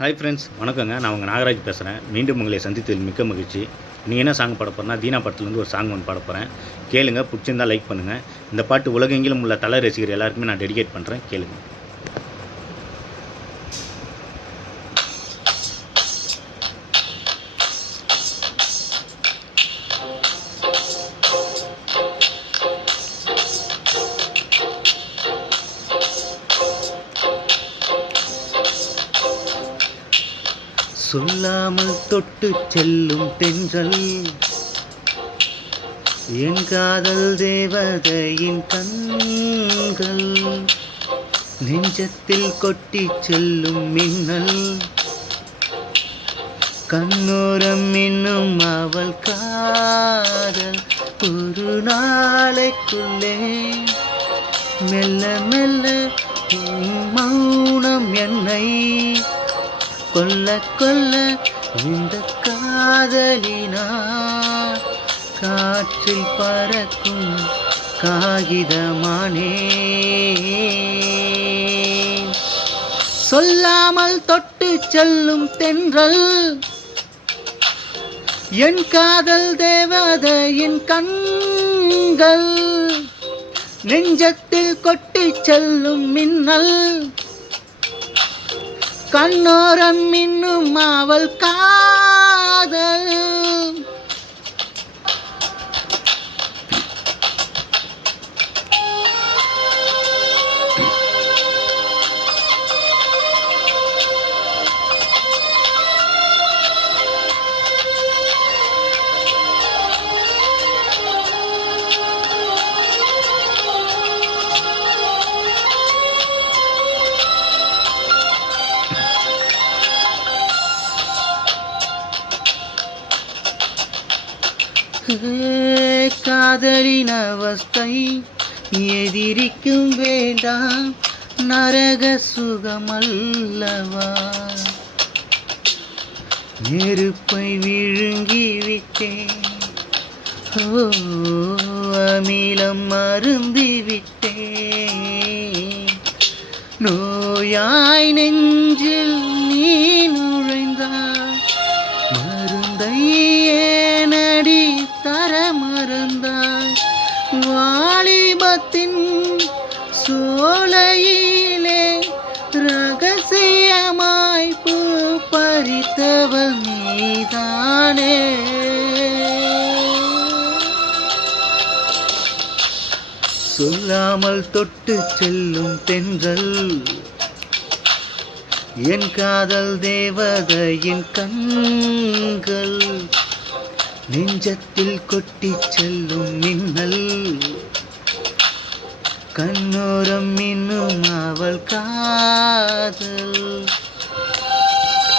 Hi friends, வணக்கங்க. நான் உங்கள் நாகராஜ் பேசுகிறேன். மீண்டும் உங்களை சந்தித்ததில் மிக்க மகிழ்ச்சி. நீங்கள் என்ன சாங் பாட போகிறேன்னா, தீனா படத்துலேருந்து ஒரு சாங் ஒன்று பாட போகிறேன். கேளுங்க, பிடிச்சிருந்தா லைக் பண்ணுங்கள். இந்த பாட்டு உலகெங்கிலும் உள்ள தல ரசிகர் எல்லாருக்குமே நான் டெடிகேட் பண்ணுறேன். கேளுங்க. சொல்லாமல் தொட்டு செல்லும் தென்றல், என் காதல் தேவதையின் கண்கள், நெஞ்சத்தில் கொட்டி செல்லும் மின்னல், கண்ணோரம் இன்னும் அவள் காதல், ஒரு நாளைக்குள்ளே மெல்ல மெல்ல மௌனம் என்னை கொல்ல கொல்ல, இந்த காதலினா காற்றில் பறக்கும் காகிதமானே. சொல்லாமல் தொட்டு செல்லும் தென்றல், என் காதல் தேவதையின் கண்கள், நெஞ்சத்தில் கொட்டி செல்லும் மின்னல், கண்ணோரம் இன்னும் அவள் காதல். காதலின் அவஸ்தை எதிரிக்கும் வேண்டாம், நரக சுகமல்லவா. நெருப்பை விழுங்கிவிட்டேன், அமிலம் மருந்திவிட்டேன், நோயாய் நெஞ்சில் நீ நுழைந்தாய், மருந்தை ஏனடி தர மறந்தாய், வாலிபத்தின் சோலையிலே ரகசியமாய் பூ பறித்தவள் நீதானே. சொல்லாமல் தொட்டு செல்லும் தென்றல், என் காதல் தேவதையின் கண்கள், நெஞ்சத்தில் கொட்டி செல்லும் மின்னல், கண்ணோரம் இன்னும் அவள் காதல்.